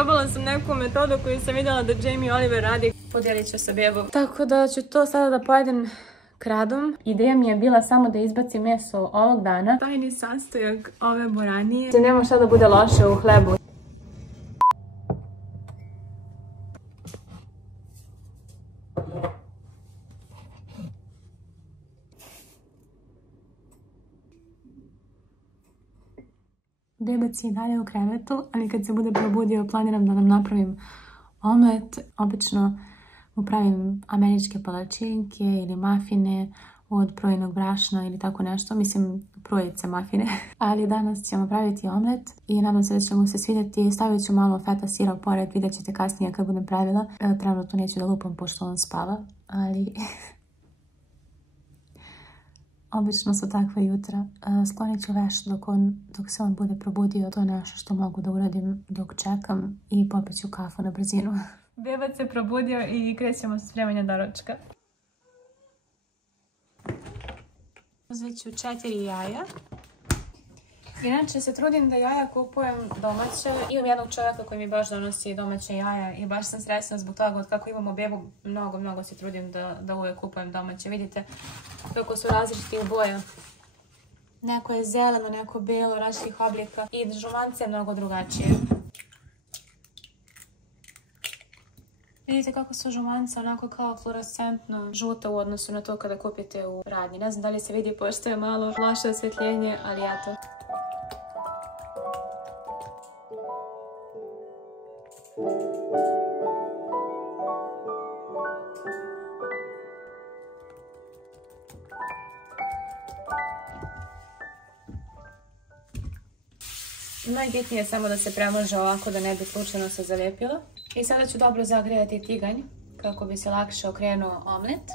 probala sam neku metodu koju sam vidjela da Jamie Oliver radi. Podijelit ću sa bebom. Tako da ću to sada da pojedem kradom. Ideja mi je bila samo da izbacim meso ovog dana. Tajni sastojak ove boranije. Nema šta da bude loše u hlebu. Bebac je i dalje u krevetu, ali kad se bude probudio planiram da nam napravim omlet. Obično mu pravim američke palačinke ili mafine od projenog brašna ili tako nešto. Mislim, projice mafine. Ali danas ćemo praviti omlet i nadam se da će mu se svidjeti. Stavit ću malo feta sira pored, vidjet ćete kasnije kad budem pravila. Trenutno neću da lupam pošto on spava, ali... Obično su takva jutra. Sklonit ću veš dok se on bude probudio. To je nešto što mogu da uradim dok čekam i popit ću kafu na brzinu. Bebac se probudio i krećemo sa spremanjem doručka. Uzet ću 4 jaja. Inače se trudim da jaja kupujem domaće. Imam jednog čovjeka koji mi baš donosi domaće jaja i baš sam srećna zbog toga. Od kako imamo bebu, mnogo se trudim da uvijek kupujem domaće. Vidite kako su različiti u boja. Neko je zeleno, neko belo, različitih oblika i žumance je mnogo drugačije. Vidite kako su žumance onako kao fluorescentno žuto u odnosu na to kada kupite u radnji. Ne znam da li se vidi pošto je malo loše osvjetljenje, ali eto. Najbitnije je samo da se premaže ovako da ne bi slučajno se zalijepilo. I sada ću dobro zagrijati tiganj kako bi se lakše okrenuo omlet.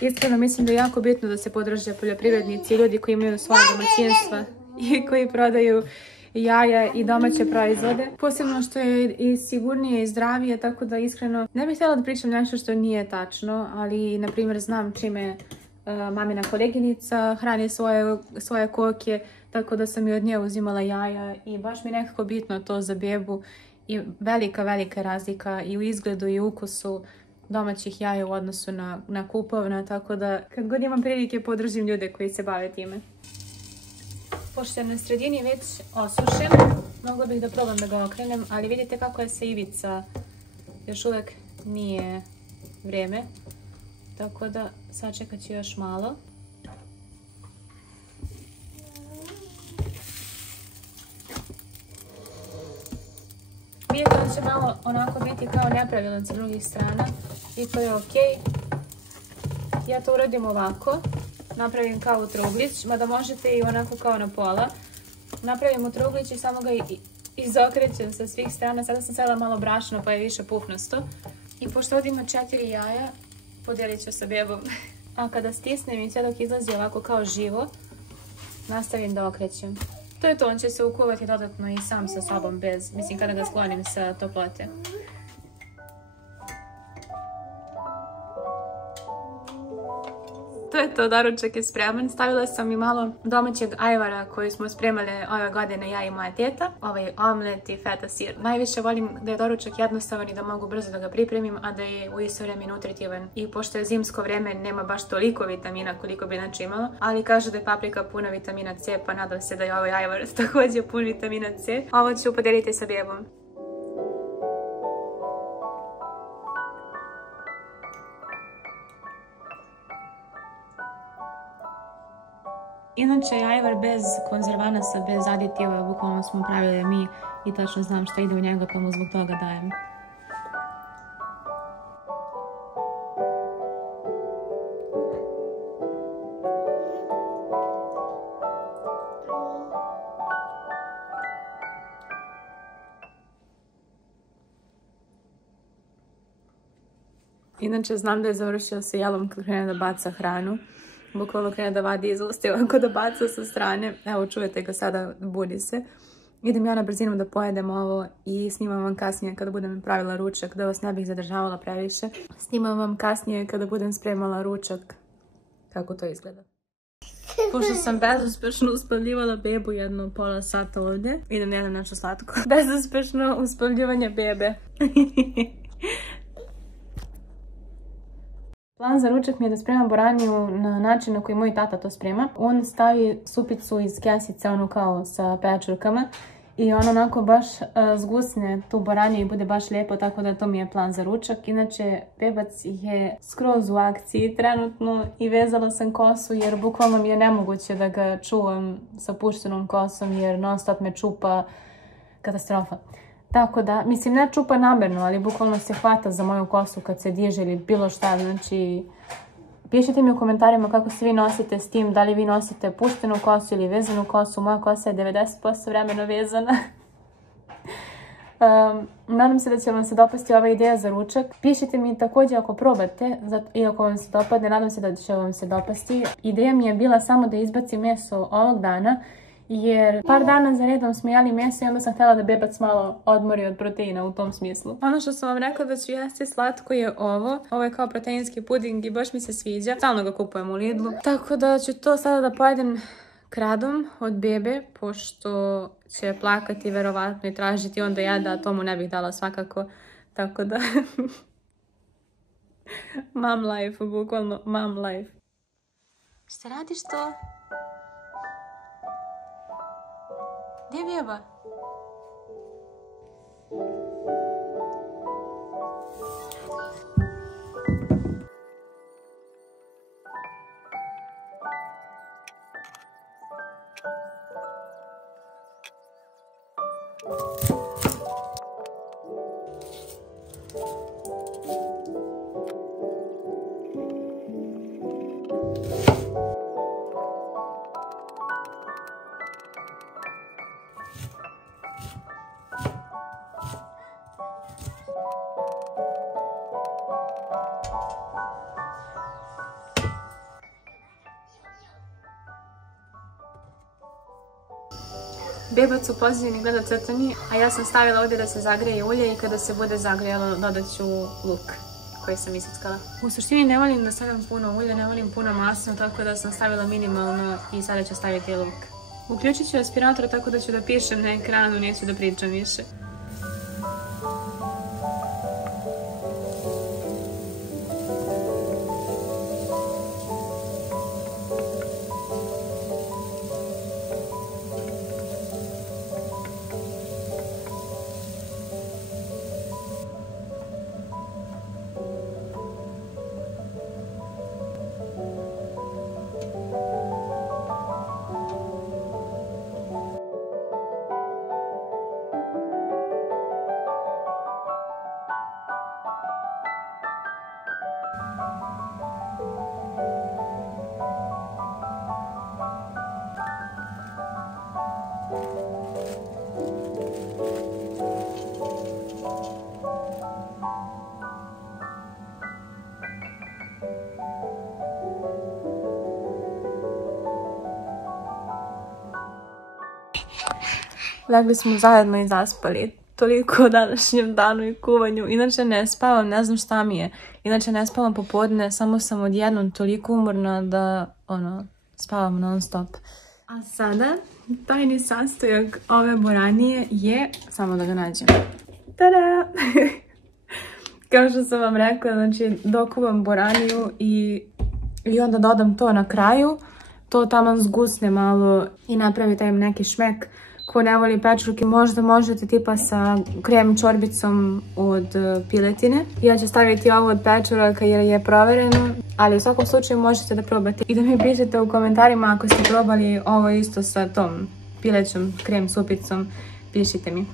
Iskreno mislim da je jako bitno da se podrže poljoprivrednici i ljudi koji imaju svoje domaćinstva i koji prodaju jaja i domaće proizvode. Posebno što je i sigurnije i zdravije, tako da iskreno ne bih htjela da pričam nešto što nije tačno, ali na primjer znam čime mamina koleginica hrani svoje koke, tako da sam i od nje uzimala jaja i baš mi je nekako bitno to za bebu i velika razlika i u izgledu i u ukusu domaćih jaja u odnosu na kupovna, tako da kad god imam prilike podržim ljude koji se bave time. Pošto je na sredini već osušen, mogla bih da probam da ga okrenem, ali vidite kako je sa ivica, još uvijek nije vrijeme, tako da sačekat ću još malo. Vidite, on će malo onako biti kao nepravilan sa drugih strana i to je ok. Ja to uradim ovako. Napravim kao u truglić, mada možete i onako kao na pola. Napravim u truglić i samo ga izokrećem sa svih strana. Sada sam stavila malo brašna pa je više pupnasto. I pošto ovdje ima 4 jaja, podijelit ću sa bebom. A kada stisnem i sve dok izlazi ovako kao živo, nastavim da okrećem. To je to, on će se ukuvati dodatno i sam sa sobom mislim kada ga sklonim sa toplote. To je to, doručak je spreman. Stavila sam i malo domaćeg ajvara koji smo spremali ove godine ja i moja teta. Ovaj omlet i feta sir. Najviše volim da je doručak jednostavan i da mogu brzo da ga pripremim, a da je u isto vrijeme nutritivan. I pošto je zimsko vrijeme, nema baš toliko vitamina koliko bi inače imalo, ali kažu da je paprika puna vitamina C, pa nadam se da je ovaj ajvar također pun vitamina C. Ovo ću podijeliti sa bebom. Inače, ajvar bez konzervanasa, bez aditiva, bukvalno smo pravili mi i tačno znam šta ide u njega, pa mu zbog toga dajem. Inače, znam da je završio sa jelom kad krene da baca hranu. Bukvalno krene da vadi iz usta i ovako da baca sa strane. Evo, čujete ga sada, budi se. Idem ja na brzinu da pojedem ovo i snimam vam kasnije kada budem pravila ručak, da vas ne bih zadržavala previše. Snimam vam kasnije kada budem spremala ručak kako to izgleda. Pošto sam bezuspešno uspavljivala bebu jedno pola sata ovdje, idem jedem nešto slatko. Bezuspešno uspavljivanje bebe. Plan za ručak mi je da spremam boraniju na način na koji moj tata to sprema. On stavi supicu iz kesice, ono kao sa pečurkama. I on onako baš zgusne tu boranju i bude baš lijepo, tako da to mi je plan za ručak. Inače, bebac je skroz u akciji trenutno i vezala sam kosu jer bukvalno mi je nemoguće da ga čuvam sa puštenom kosom jer non stop me čupa, katastrofa. Tako da, mislim, ne čupa namjerno, ali bukvalno se hvata za moju kosu kad se diže ili bilo šta, znači... Pišite mi u komentarima kako se vi nosite s tim, da li vi nosite puštenu kosu ili vezanu kosu. Moja kosa je 90% vremena vezana. Nadam se da će vam se dopasti ova ideja za ručak. Pišite mi također ako probate, i ako vam se dopadne, nadam se da će vam se dopasti. Ideja mi je bila samo da izbacim meso ovog dana, jer par dana za redom smo jeli meso i onda sam htjela da bebac malo odmori od proteina u tom smislu. Ono što sam vam rekla da ću jesti slatko je ovo. Ovo je kao proteinski puding i baš mi se sviđa. Stalno ga kupujem u Lidlu. Tako da ću to sada da pojedem kradom od bebe, pošto će plakati verovatno i tražiti onda jada, a to mu ne bih dala svakako. Tako da... Mom life, bukvalno mom life. Šta radiš to? Gdje je beba? Bebac u pozadini gleda crtani, a ja sam stavila ovdje da se zagreje ulje i kada se bude zagrijalo dodat ću luk koji sam isickala. U suštini ne volim da stavljam puno ulja, ne volim puno masno, tako da sam stavila minimalno i sada ću staviti luk. Uključit ću aspirator tako da ću da pišem na ekranu, neću da pričam više. Legli smo zajedno i zaspali. Toliko o današnjem danu i kuvanju. Inače ne spavam, ne znam šta mi je. Inače ne spavam popodne, samo sam odjednom toliko umorna da, spavam non stop. A sada, tajni sastojak ove boranije je, samo da ga nađem. Tada! Kao što sam vam rekla, znači dokuvam boraniju i onda dodam to na kraju. To taman zgusne malo i napravi taj neki šmek. Ko ne voli pečurke, možda možete tipa sa krem čorbicom od piletine. Ja ću staviti ovo od pečuraka jer je provereno, ali u svakom slučaju možete da probate. I da mi pišete u komentarima ako ste probali ovo isto sa tom pilećom krem supicom, pišite mi.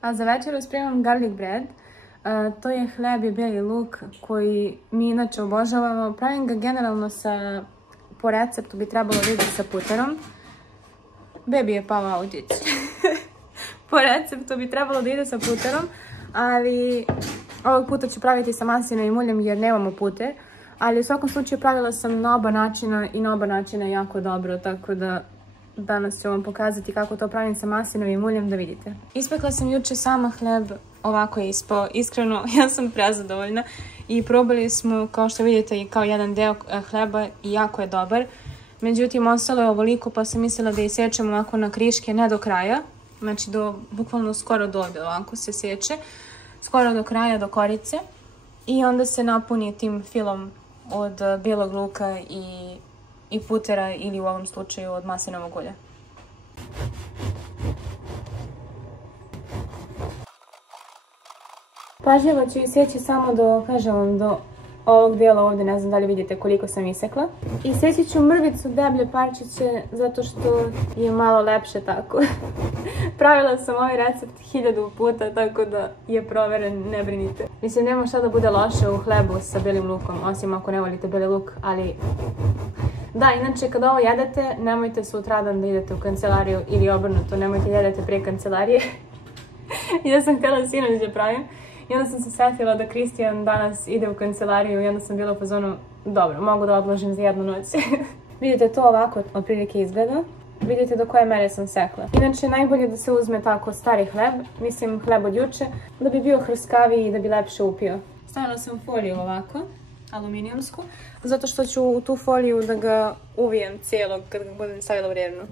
A za večeru spremam garlic bread. To je hleb i bijeli luk koji mi inače obožavamo. Pravim ga generalno po receptu bi trebalo da ide sa puterom. Bebi je pao autić. Po receptu bi trebalo da ide sa puterom, ali ovog puta ću praviti sa maslinovim uljem jer nemamo puter. Ali u svakom slučaju pravila sam na oba načina i na oba načina je jako dobro, tako da danas ću vam pokazati kako to pravim sa maslinovim uljem da vidite. Ispekla sam juče sama hleb, ovako je ispao. Iskreno, ja sam prezadovoljna i probali smo, kao što vidite, kao jedan deo hleba i jako je dobar. Međutim, ostalo je ovoliko pa sam mislila da isječem ovako na kriške, ne do kraja. Znači, bukvalno skoro do ovdje ovako se sječe. Skoro do kraja, do korice. I onda se napuni tim filom od bijelog luka i putera ili u ovom slučaju od maslinovog ulja. Pažljivo ću isjeći samo do ovog dijela ovdje, ne znam da li vidite koliko sam isekla. I sjeći ću mrvicu deblje parčiće zato što je malo lepše tako. Pravila sam ovaj recept 1000 puta, tako da je proveren, ne brinite. Mislim, nema šta da bude loše u hlebu sa belim lukom, osim ako ne volite beli luk, ali... Da, inače, kad ovo jedete, nemojte sutradan da idete u kancelariju ili obrnuto, nemojte jedete prije kancelarije. Ja sam htjela sinoć da pravim. I onda sam se setila da Kristijan danas ide u kancelariju i onda sam bila u fazonu, dobro, mogu da odložim za jednu noć. Vidite, to ovako otprilike izgleda. Vidite do koje mere sam sekla. Inače, najbolje da se uzme tako stari hleb, mislim hleb od juče, da bi bio hrskaviji i da bi lepše upio. Stavila sam foliju ovako, aluminijumsku, zato što ću u tu foliju da ga uvijem cijelog kad ga budem stavila u rjernu.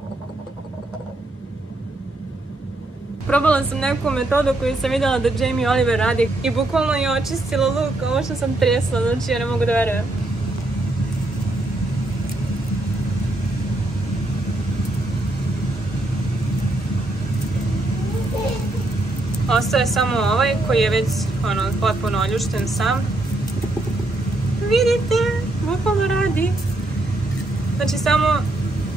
Probala sam neku metodu koju sam vidjela da Jamie Oliver radi i bukvalno je očistila luk, ovo što sam tresla, znači ja ne mogu da verujem. Ostaje samo ovaj koji je već potpuno oljušten sam. Vidite, bukvalno radi. Znači samo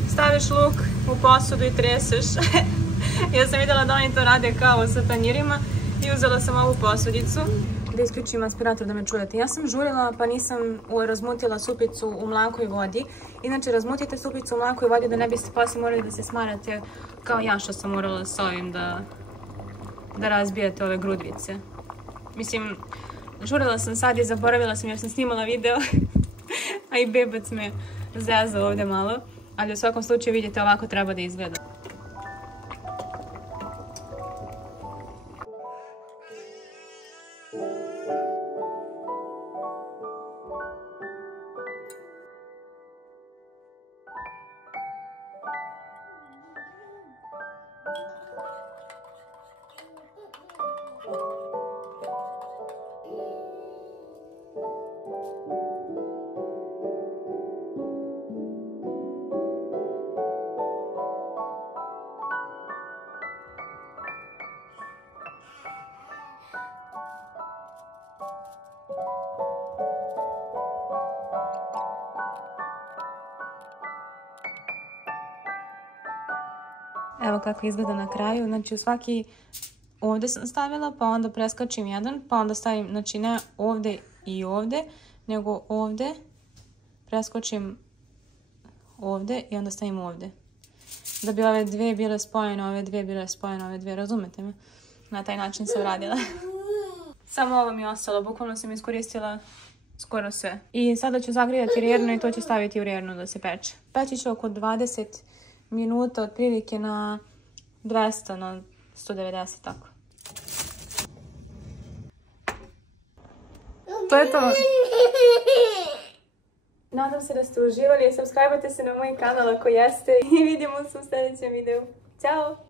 staviš luk u posudu i treseš. Ja sam vidjela da oni to rade kao sa tanjirima i uzela sam ovu posudicu. Da isključim aspirator da me čujete. Ja sam žurila pa nisam razmutila supicu u mlaku i vodi. Inače, razmutite supicu u mlaku i vodi da ne biste poslije morali da se smarate kao ja što sam morala s ovim da razbijate ove grudvice. Mislim, žurila sam sad i zaboravila sam jer sam snimala video, a i bebac me zezao ovdje malo. Ali u svakom slučaju vidite ovako treba da izgleda. Evo kako izgleda na kraju, znači u svaki ovdje sam stavila, pa onda preskačim jedan, pa onda stavim, znači ne ovdje i ovdje, nego ovdje, preskočim ovdje i onda stavim ovdje. Da bi ove dvije bile spojene, ove dvije bile spojene, ove dvije, razumete me? Na taj način sam radila. Samo ovo mi je ostalo, bukvalno sam iskoristila skoro sve. I sada ću zagrijati rjernu i to ću staviti u rjernu da se peče. Peći ću oko 20 minuta, otprilike na 200, na 190, tako. To je to. Nadam se da ste uživali, subscribe-ajte se na moj kanal ako jeste i vidimo se u sljedećem videu. Ćao!